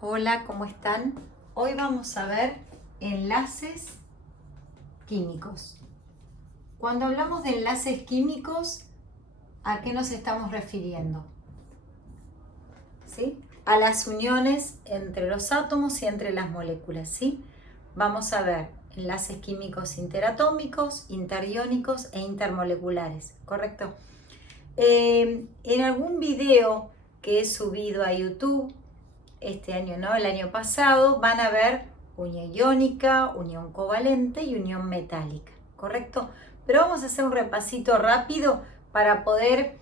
Hola, ¿cómo están? Hoy vamos a ver enlaces químicos. Cuando hablamos de enlaces químicos, ¿a qué nos estamos refiriendo? ¿Sí? A las uniones entre los átomos y entre las moléculas, ¿sí? Vamos a ver enlaces químicos interatómicos, interiónicos e intermoleculares, ¿correcto? En algún video que he subido a YouTube este año, ¿no? El año pasado, van a ver unión iónica, unión covalente y unión metálica, ¿correcto? Pero vamos a hacer un repasito rápido para poder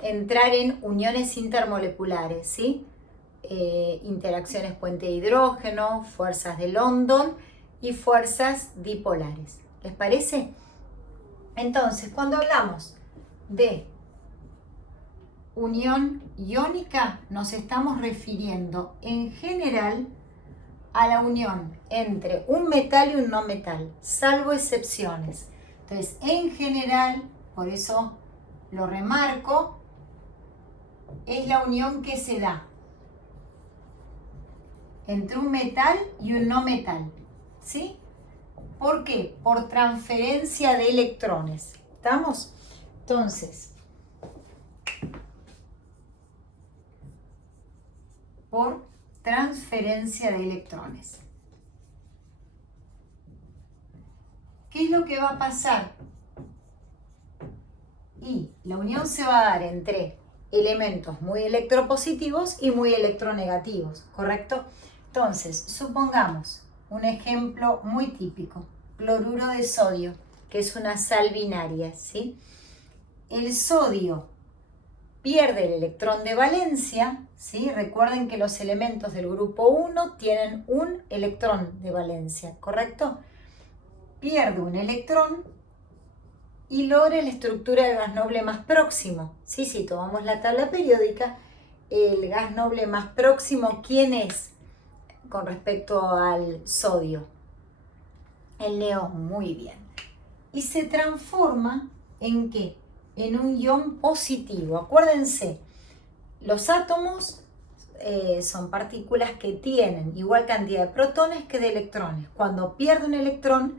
entrar en uniones intermoleculares, ¿sí? Interacciones puente de hidrógeno, fuerzas de London y fuerzas dipolares. ¿Les parece? Entonces, cuando hablamos de unión iónica, nos estamos refiriendo en general a la unión entre un metal y un no metal, salvo excepciones. Entonces, en general, por eso lo remarco, es la unión que se da entre un metal y un no metal, ¿sí? ¿Por qué? Por transferencia de electrones. ¿Estamos? Entonces, por transferencia de electrones. ¿Qué es lo que va a pasar? Y la unión se va a dar entre elementos muy electropositivos y muy electronegativos, ¿correcto? Entonces, supongamos un ejemplo muy típico, cloruro de sodio, que es una sal binaria, ¿sí? El sodio pierde el electrón de valencia, ¿sí? Recuerden que los elementos del grupo 1 tienen un electrón de valencia, ¿correcto? Pierde un electrón y logra la estructura del gas noble más próximo. Sí, si tomamos la tabla periódica, el gas noble más próximo, ¿quién es con respecto al sodio? El neón, muy bien. Y se transforma ¿en qué? En un ion positivo. Acuérdense, los átomos son partículas que tienen igual cantidad de protones que de electrones. Cuando pierde un electrón,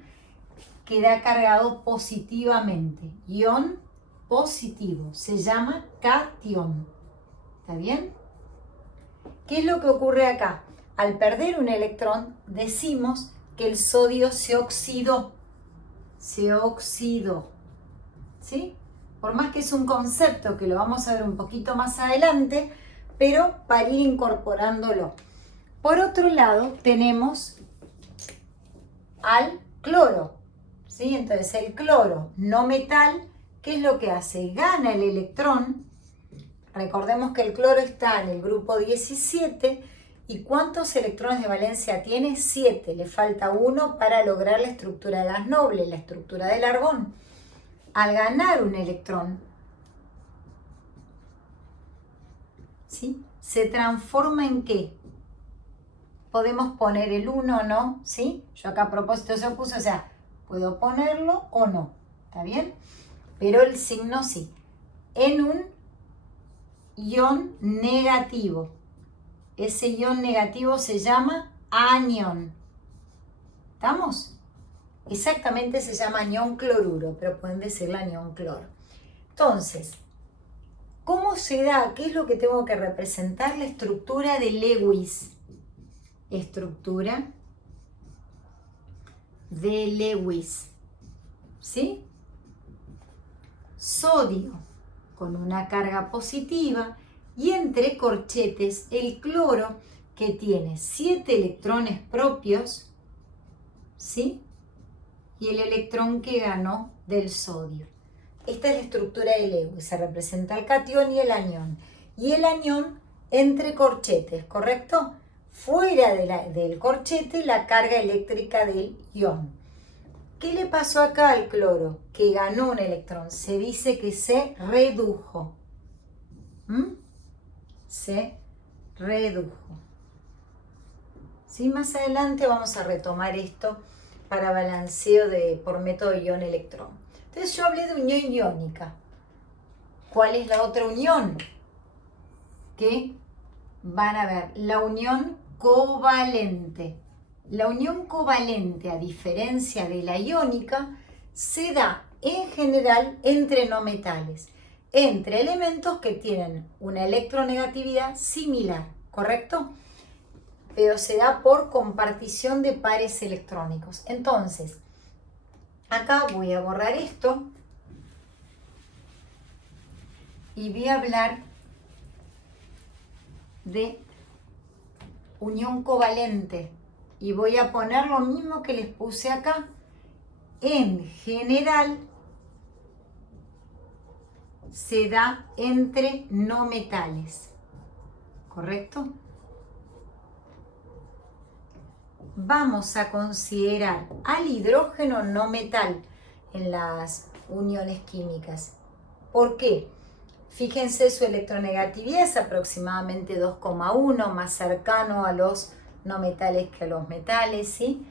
queda cargado positivamente. Ion positivo. Se llama cation. ¿Está bien? ¿Qué es lo que ocurre acá? Al perder un electrón, decimos que el sodio se oxidó. Se oxidó. ¿Sí? Por más que es un concepto que lo vamos a ver un poquito más adelante, pero para ir incorporándolo. Por otro lado, tenemos al cloro. ¿Sí? Entonces el cloro no metal, ¿qué es lo que hace? Gana el electrón. Recordemos que el cloro está en el grupo 17 y ¿cuántos electrones de valencia tiene? 7. Le falta 1 para lograr la estructura de gas noble, la estructura del argón. Al ganar un electrón, ¿sí? Se transforma en ¿qué? Podemos poner el 1 o no, ¿sí? Yo acá a propósito se puse, o sea, puedo ponerlo o no, ¿está bien? Pero el signo sí. En un ion negativo. Ese ion negativo se llama anión. ¿Estamos? Exactamente se llama anión cloruro, pero pueden decirle anión cloro. Entonces, ¿cómo se da? ¿Qué es lo que tengo que representar? La estructura de Lewis. Estructura de Lewis. ¿Sí? Sodio con una carga positiva y entre corchetes el cloro que tiene 7 electrones propios, ¿sí? Y el electrón que ganó del sodio. Esta es la estructura de Lewis, se representa el catión y el anión. Y el anión entre corchetes, ¿correcto? Fuera del corchete la carga eléctrica del ion. ¿Qué le pasó acá al cloro? Que ganó un electrón. Se dice que se redujo. Se redujo. ¿Sí? Más adelante vamos a retomar esto para balanceo por método ion-electrón. Entonces yo hablé de unión iónica. ¿Cuál es la otra unión? Que van a ver la unión covalente. La unión covalente, a diferencia de la iónica, se da en general entre no metales, entre elementos que tienen una electronegatividad similar, ¿correcto? Pero se da por compartición de pares electrónicos. Entonces, acá voy a borrar esto y voy a hablar de unión covalente y voy a poner lo mismo que les puse acá. En general se da entre no metales, ¿correcto? Vamos a considerar al hidrógeno no metal en las uniones químicas. ¿Por qué? Fíjense, su electronegatividad es aproximadamente 2,1, más cercano a los no metales que a los metales, ¿sí?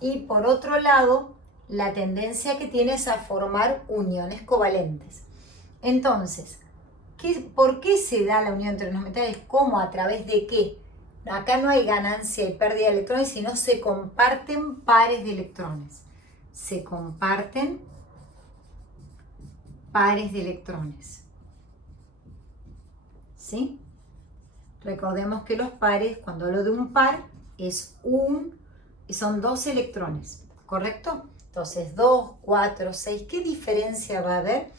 Y por otro lado, la tendencia que tiene es a formar uniones covalentes. Entonces, ¿por qué se da la unión entre los metales? ¿Cómo? ¿A través de qué? Acá no hay ganancia y pérdida de electrones, sino se comparten pares de electrones. Se comparten pares de electrones. ¿Sí? Recordemos que los pares, cuando hablo de un par, son 2 electrones, ¿correcto? Entonces, 2, 4, 6, ¿qué diferencia va a haber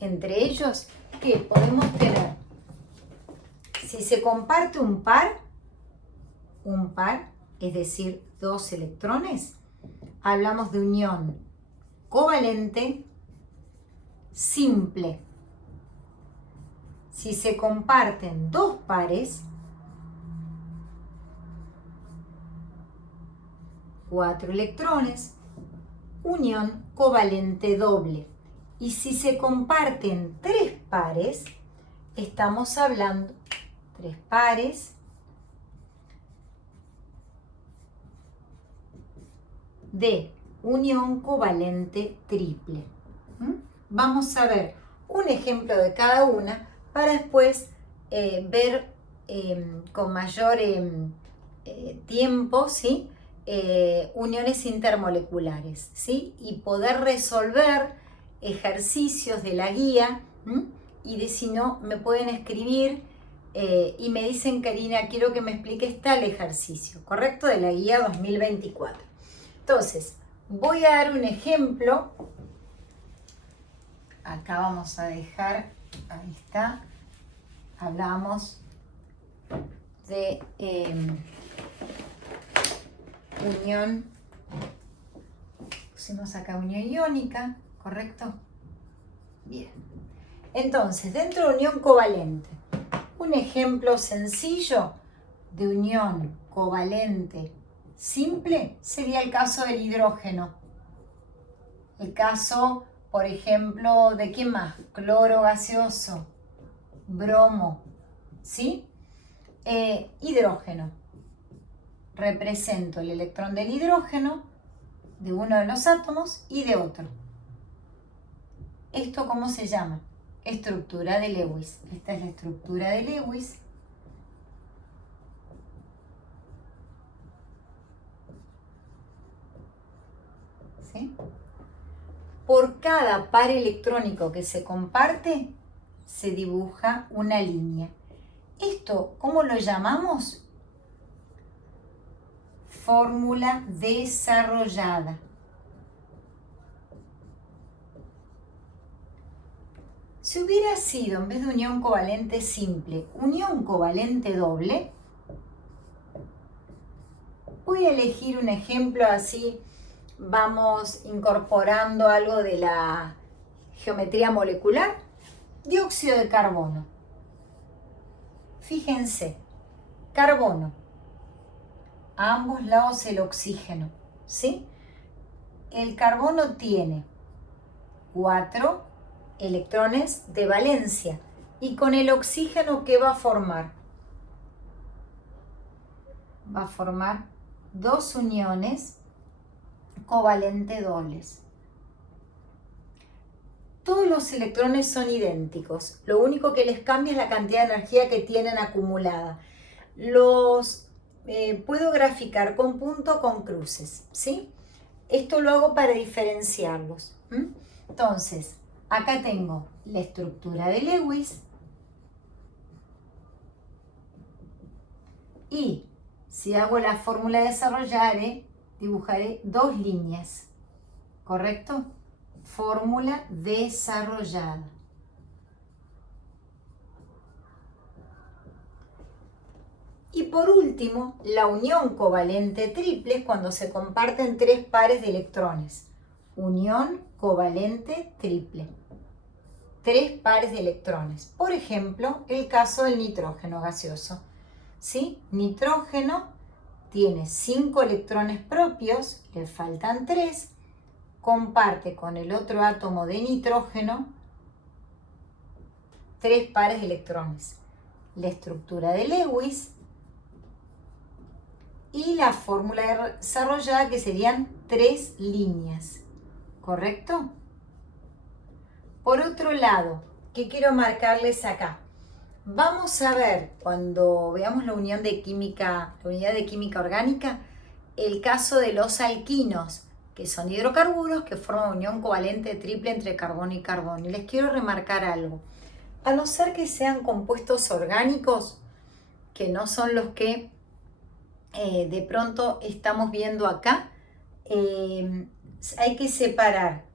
entre ellos? Que podemos tener, si se comparte un par, es decir, 2 electrones, hablamos de unión covalente simple. Si se comparten 2 pares, 4 electrones, unión covalente doble. Y si se comparten 3 pares, estamos hablando 3 pares de unión covalente triple. Vamos a ver un ejemplo de cada una para después ver con mayor tiempo, ¿sí? Uniones intermoleculares, ¿sí? Y poder resolver ejercicios de la guía, y de si no, me pueden escribir y me dicen, Karina, quiero que me expliques tal ejercicio, ¿correcto? De la guía 2024. Entonces, voy a dar un ejemplo. Acá vamos a dejar, ahí está, hablamos de unión, pusimos acá unión iónica, ¿correcto? Bien. Entonces, dentro de unión covalente, un ejemplo sencillo de unión covalente simple sería el caso del hidrógeno. El caso, por ejemplo, ¿de qué más? Cloro gaseoso, bromo, ¿sí? Hidrógeno. Represento el electrón del hidrógeno de uno de los átomos y de otro. ¿Esto cómo se llama? Estructura de Lewis. Esta es la estructura de Lewis. ¿Sí? Por cada par electrónico que se comparte, se dibuja una línea. ¿Esto cómo lo llamamos? Fórmula desarrollada. Si hubiera sido, en vez de unión covalente simple, unión covalente doble, voy a elegir un ejemplo así. Vamos incorporando algo de la geometría molecular. Dióxido de carbono. Fíjense, carbono. A ambos lados el oxígeno, ¿sí? El carbono tiene 4 electrones de valencia. ¿Y con el oxígeno qué va a formar? Va a formar 2 uniones covalente dobles. Todos los electrones son idénticos, lo único que les cambia es la cantidad de energía que tienen acumulada. Los puedo graficar con punto o con cruces, ¿sí? Esto lo hago para diferenciarlos. Entonces, acá tengo la estructura de Lewis y si hago la fórmula de desarrollar, dibujaré dos líneas, ¿correcto? Fórmula desarrollada. Y por último, la unión covalente triple es cuando se comparten tres pares de electrones. Unión covalente triple. Tres pares de electrones. Por ejemplo, el caso del nitrógeno gaseoso. ¿Sí? Nitrógeno tiene 5 electrones propios, le faltan 3, comparte con el otro átomo de nitrógeno 3 pares de electrones. La estructura de Lewis y la fórmula desarrollada, que serían 3 líneas, ¿correcto? Por otro lado, ¿qué quiero marcarles acá? Vamos a ver, cuando veamos la unidad de química orgánica, el caso de los alquinos, que son hidrocarburos que forman unión covalente triple entre carbono y carbono. Y les quiero remarcar algo. A no ser que sean compuestos orgánicos, que no son los que de pronto estamos viendo acá, hay que separar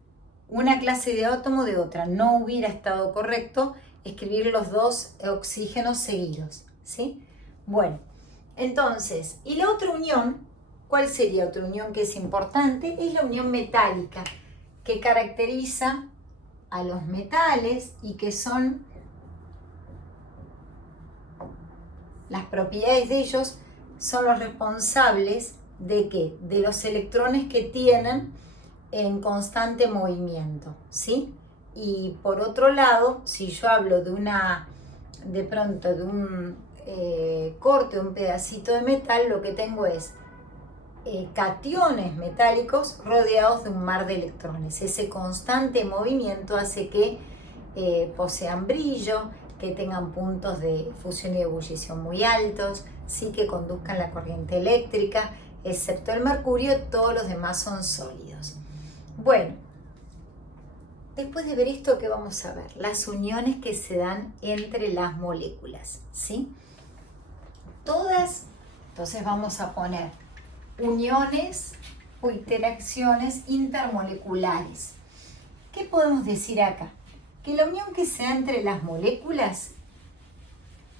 una clase de átomo de otra. No hubiera estado correcto escribir los dos oxígenos seguidos, ¿sí? Bueno, entonces, y la otra unión, ¿cuál sería otra unión que es importante? Es la unión metálica, que caracteriza a los metales y que son las propiedades de ellos, son los responsables de ¿qué? De los electrones que tienen en constante movimiento, ¿sí? Y por otro lado, si yo hablo de un corte, un pedacito de metal, lo que tengo es cationes metálicos rodeados de un mar de electrones. Ese constante movimiento hace que posean brillo, que tengan puntos de fusión y ebullición muy altos, sí, que conduzcan la corriente eléctrica, excepto el mercurio, todos los demás son sólidos. Bueno, después de ver esto, ¿qué vamos a ver? Las uniones que se dan entre las moléculas, ¿sí? Todas, entonces vamos a poner uniones o interacciones intermoleculares. ¿Qué podemos decir acá? Que la unión que se da entre las moléculas,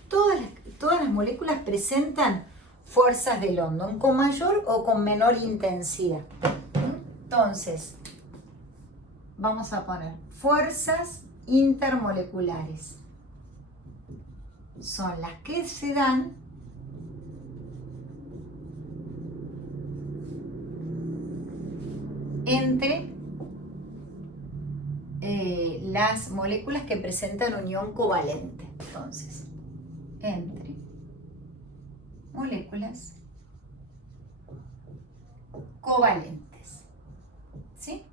todas las moléculas presentan fuerzas de London con mayor o con menor intensidad. Entonces, vamos a poner fuerzas intermoleculares. Son las que se dan entre las moléculas que presentan unión covalente. Entonces, entre moléculas covalentes, ¿sí?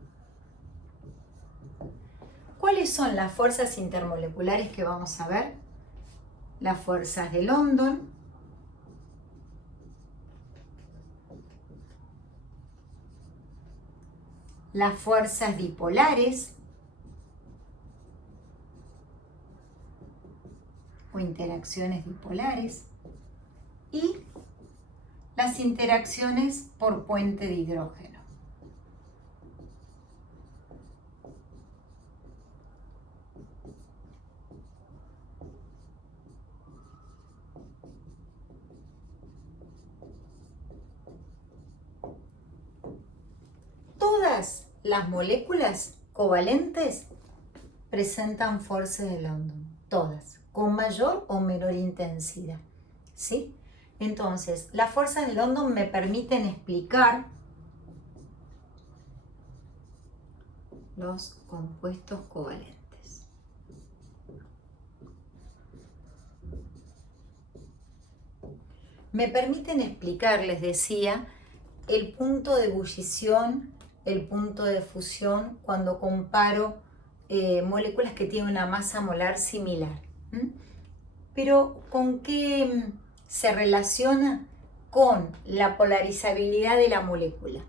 ¿Cuáles son las fuerzas intermoleculares que vamos a ver? Las fuerzas de London, las fuerzas dipolares o interacciones dipolares y las interacciones por puente de hidrógeno. Todas las moléculas covalentes presentan fuerzas de London, todas, con mayor o menor intensidad, ¿sí? Entonces, las fuerzas de London me permiten explicar los compuestos covalentes. Me permiten explicar, les decía, el punto de ebullición, el punto de fusión, cuando comparo moléculas que tienen una masa molar similar. Pero ¿con qué se relaciona con la polarizabilidad de la molécula.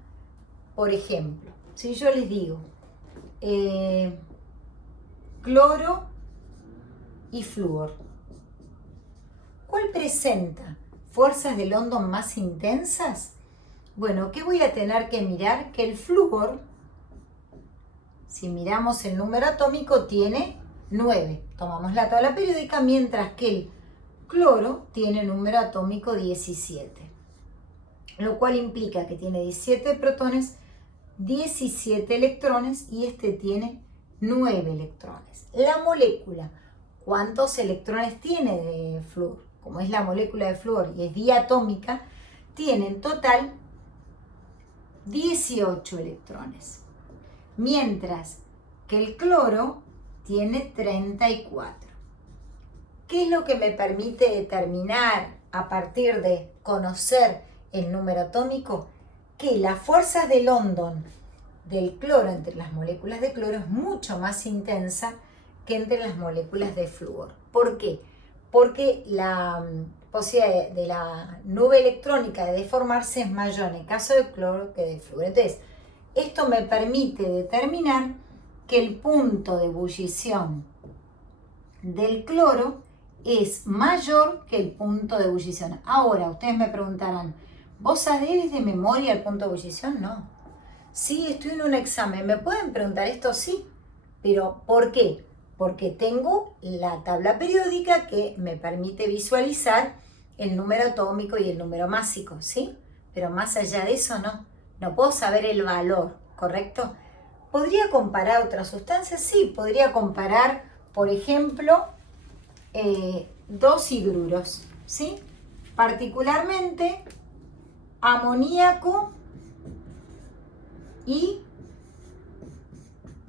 Por ejemplo, si yo les digo cloro y flúor, ¿cuál presenta fuerzas de London más intensas? Bueno, ¿qué voy a tener que mirar? Que el flúor, si miramos el número atómico, tiene 9. Tomamos la tabla periódica, mientras que el cloro tiene número atómico 17. Lo cual implica que tiene 17 protones, 17 electrones y este tiene 9 electrones. La molécula, ¿cuántos electrones tiene de flúor? Como es la molécula de flúor y es diatómica, tiene en total 18 electrones. Mientras que el cloro tiene 34. ¿Qué es lo que me permite determinar a partir de conocer el número atómico? Que las fuerzas de London del cloro entre las moléculas de cloro es mucho más intensa que entre las moléculas de flúor. ¿Por qué? Porque la posibilidad de la nube electrónica de deformarse es mayor en el caso del cloro que del flúor. Entonces, esto me permite determinar que el punto de ebullición del cloro es mayor que el punto de ebullición. Ahora, ustedes me preguntarán, ¿vos sabés de memoria el punto de ebullición? No. Sí, estoy en un examen. ¿Me pueden preguntar esto? Sí. ¿Pero por qué? Porque tengo la tabla periódica que me permite visualizar el número atómico y el número másico, ¿sí? Pero más allá de eso, no. No puedo saber el valor, ¿correcto? ¿Podría comparar otras sustancias? Sí, podría comparar, por ejemplo, dos hidruros, ¿sí? Particularmente amoníaco y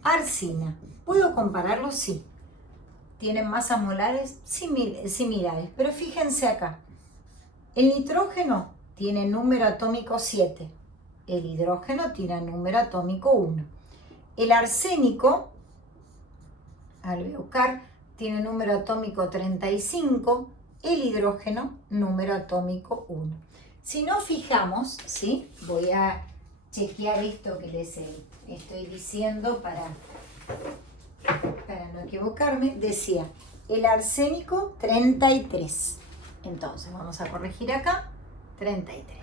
arsina. ¿Puedo compararlos? Sí. ¿Tienen masas molares? Similares. Pero fíjense acá. El nitrógeno tiene número atómico 7. El hidrógeno tiene número atómico 1. El arsénico, alveocar, tiene número atómico 35. El hidrógeno, número atómico 1. Si nos fijamos, ¿sí? Voy a chequear esto que les estoy diciendo para no equivocarme. Decía, el arsénico 33. Entonces, vamos a corregir acá, 33.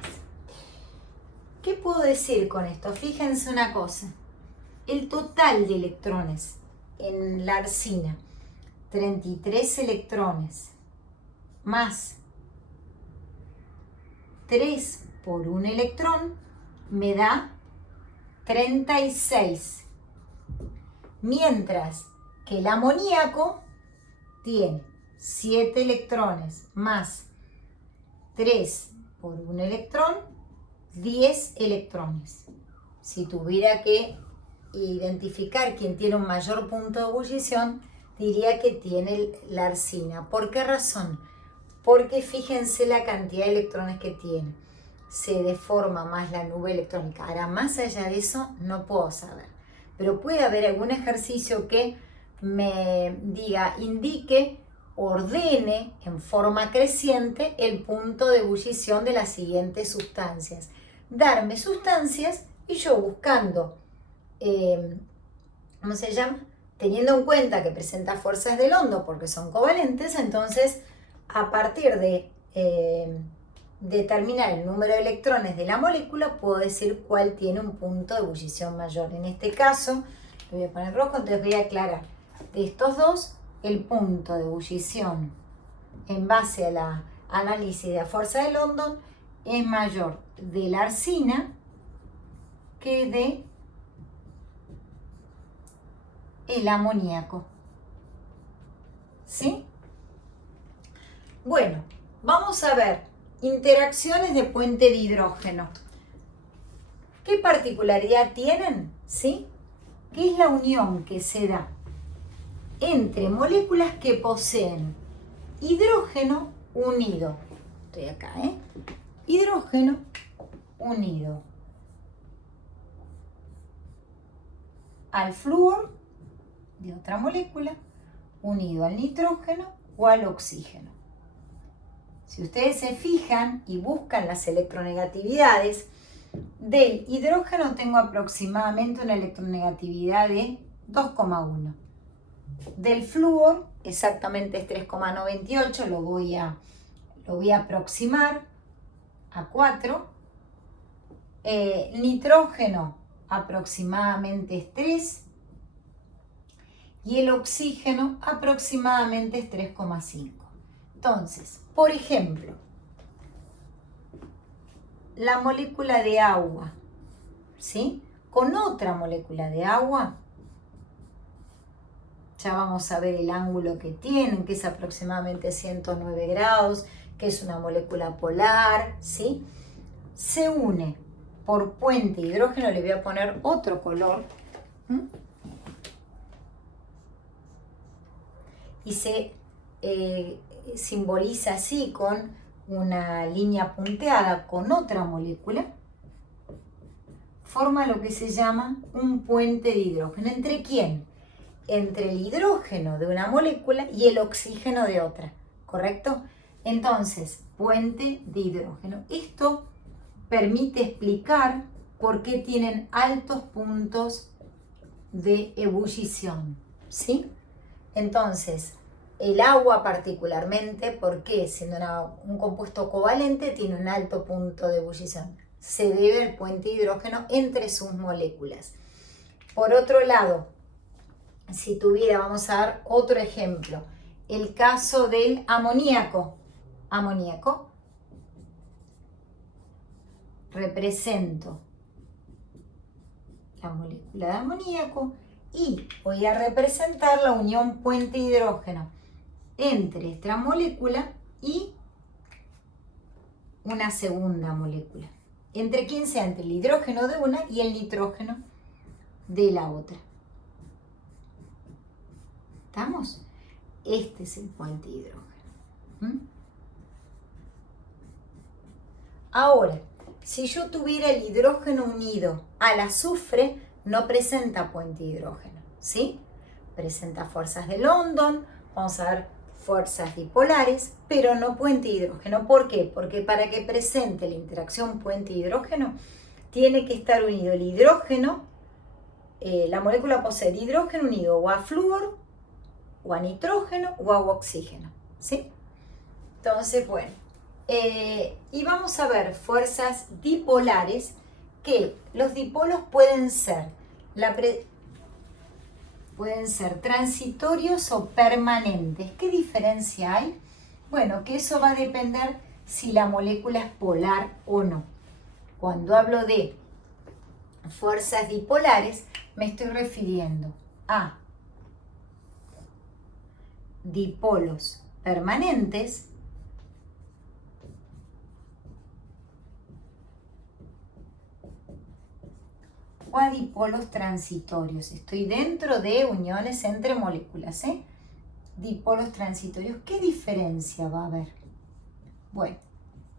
¿Qué puedo decir con esto? Fíjense una cosa. El total de electrones en la arsina, 33 electrones, más 3 por un electrón, me da 36. Mientras que el amoníaco tiene 7 electrones más 3 por un electrón, 10 electrones. Si tuviera que identificar quién tiene un mayor punto de ebullición, diría que tiene la arsina. ¿Por qué razón? Porque fíjense la cantidad de electrones que tiene. Se deforma más la nube electrónica. Ahora, más allá de eso, no puedo saber. Pero puede haber algún ejercicio que me diga, indique, ordene en forma creciente el punto de ebullición de las siguientes sustancias. Darme sustancias y yo buscando, ¿cómo se llama? Teniendo en cuenta que presenta fuerzas de London porque son covalentes, entonces a partir de determinar el número de electrones de la molécula, puedo decir cuál tiene un punto de ebullición mayor. En este caso, lo voy a poner rojo, entonces voy a aclarar. De estos dos, el punto de ebullición en base a la análisis de la fuerza de London es mayor de la arsina que de el amoníaco. ¿Sí? Bueno, vamos a ver interacciones de puente de hidrógeno. ¿Qué particularidad tienen? ¿Sí? ¿Qué es la unión que se da entre moléculas que poseen hidrógeno unido? Estoy acá, ¿eh? Hidrógeno unido al flúor de otra molécula, unido al nitrógeno o al oxígeno. Si ustedes se fijan y buscan las electronegatividades, del hidrógeno tengo aproximadamente una electronegatividad de 2,1. Del flúor exactamente es 3,98, lo voy a aproximar a 4. Nitrógeno aproximadamente es 3 y el oxígeno aproximadamente es 3,5. Entonces, por ejemplo, la molécula de agua, ¿sí? Con otra molécula de agua, ya vamos a ver el ángulo que tienen, que es aproximadamente 109 grados, que es una molécula polar, ¿sí? Se une por puente hidrógeno, le voy a poner otro color, y se simboliza así con una línea punteada con otra molécula, forma lo que se llama un puente de hidrógeno. ¿Entre quién? Entre el hidrógeno de una molécula y el oxígeno de otra, ¿correcto? Entonces, puente de hidrógeno. Esto permite explicar por qué tienen altos puntos de ebullición, ¿sí? Entonces, el agua particularmente, ¿por qué? Siendo un compuesto covalente, tiene un alto punto de ebullición. Se debe al puente de hidrógeno entre sus moléculas. Por otro lado, si tuviera, vamos a dar otro ejemplo, el caso del amoníaco. Amoníaco, represento la molécula de amoníaco y voy a representar la unión puente hidrógeno entre esta molécula y una segunda molécula. ¿Entre quién sea? Entre el hidrógeno de una y el nitrógeno de la otra. ¿Estamos? Este es el puente hidrógeno. Ahora, si yo tuviera el hidrógeno unido al azufre, no presenta puente hidrógeno, ¿sí? Presenta fuerzas de London, vamos a ver fuerzas dipolares, pero no puente hidrógeno. ¿Por qué? Porque para que presente la interacción puente hidrógeno, tiene que estar unido el hidrógeno, la molécula posee el hidrógeno unido o a flúor, o a nitrógeno, o a oxígeno, ¿sí? Entonces, bueno, y vamos a ver fuerzas dipolares, que los dipolos pueden ser transitorios o permanentes. ¿Qué diferencia hay? Bueno, que eso va a depender si la molécula es polar o no. Cuando hablo de fuerzas dipolares, me estoy refiriendo a dipolos permanentes o a dipolos transitorios. Estoy dentro de uniones entre moléculas, ¿eh? Dipolos transitorios. ¿Qué diferencia va a haber? Bueno,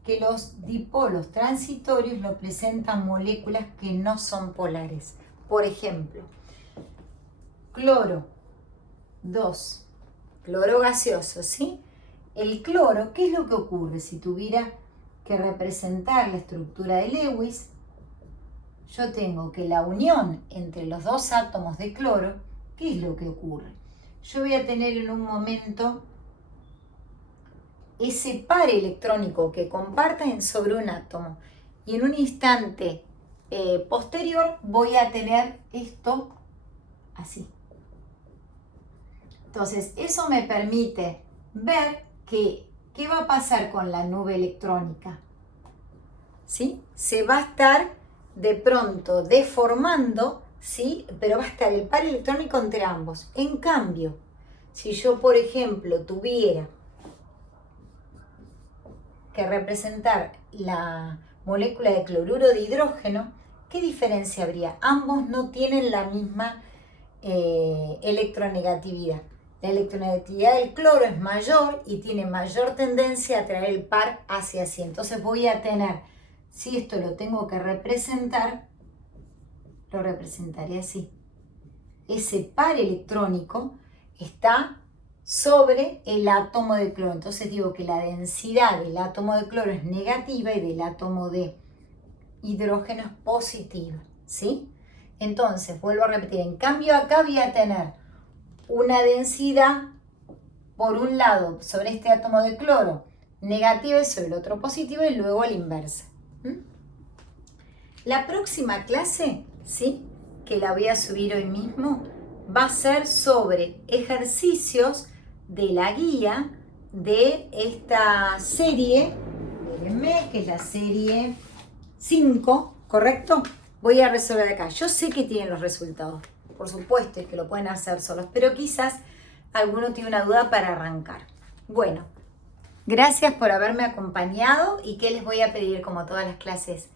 que los dipolos transitorios lo presentan moléculas que no son polares. Por ejemplo, cloro 2, cloro gaseoso, ¿sí? El cloro, ¿qué es lo que ocurre? Si tuviera que representar la estructura de Lewis, yo tengo que la unión entre los dos átomos de cloro, ¿qué es lo que ocurre? Yo voy a tener en un momento ese par electrónico que comparten sobre un átomo y en un instante posterior voy a tener esto así. Entonces, eso me permite ver qué va a pasar con la nube electrónica, ¿sí? Se va a estar de pronto deformando, ¿sí? Pero va a estar el par electrónico entre ambos. En cambio, si yo, por ejemplo, tuviera que representar la molécula de cloruro de hidrógeno, ¿qué diferencia habría? Ambos no tienen la misma electronegatividad. La electronegatividad del cloro es mayor y tiene mayor tendencia a traer el par hacia sí. Entonces voy a tener, si esto lo tengo que representar, lo representaré así. Ese par electrónico está sobre el átomo de cloro. Entonces digo que la densidad del átomo de cloro es negativa y del átomo de hidrógeno es positiva, ¿sí? Entonces, vuelvo a repetir, en cambio acá voy a tener una densidad, por un lado, sobre este átomo de cloro, negativa y sobre el otro positivo, y luego la inversa. La próxima clase, ¿sí?, que la voy a subir hoy mismo, va a ser sobre ejercicios de la guía de esta serie, espérenme, que es la serie 5, ¿correcto? Voy a resolver acá. Yo sé que tienen los resultados, por supuesto, y que lo pueden hacer solos, pero quizás alguno tiene una duda para arrancar. Bueno, gracias por haberme acompañado y ¿qué les voy a pedir como todas las clases?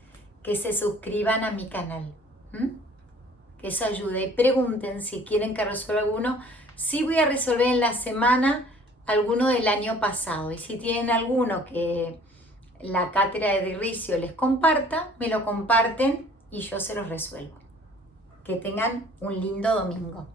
Que se suscriban a mi canal. Que eso ayude. Y pregunten si quieren que resuelva alguno. Sí voy a resolver en la semana alguno del año pasado. Y si tienen alguno que la cátedra de Dirricio les comparta, me lo comparten y yo se los resuelvo. Que tengan un lindo domingo.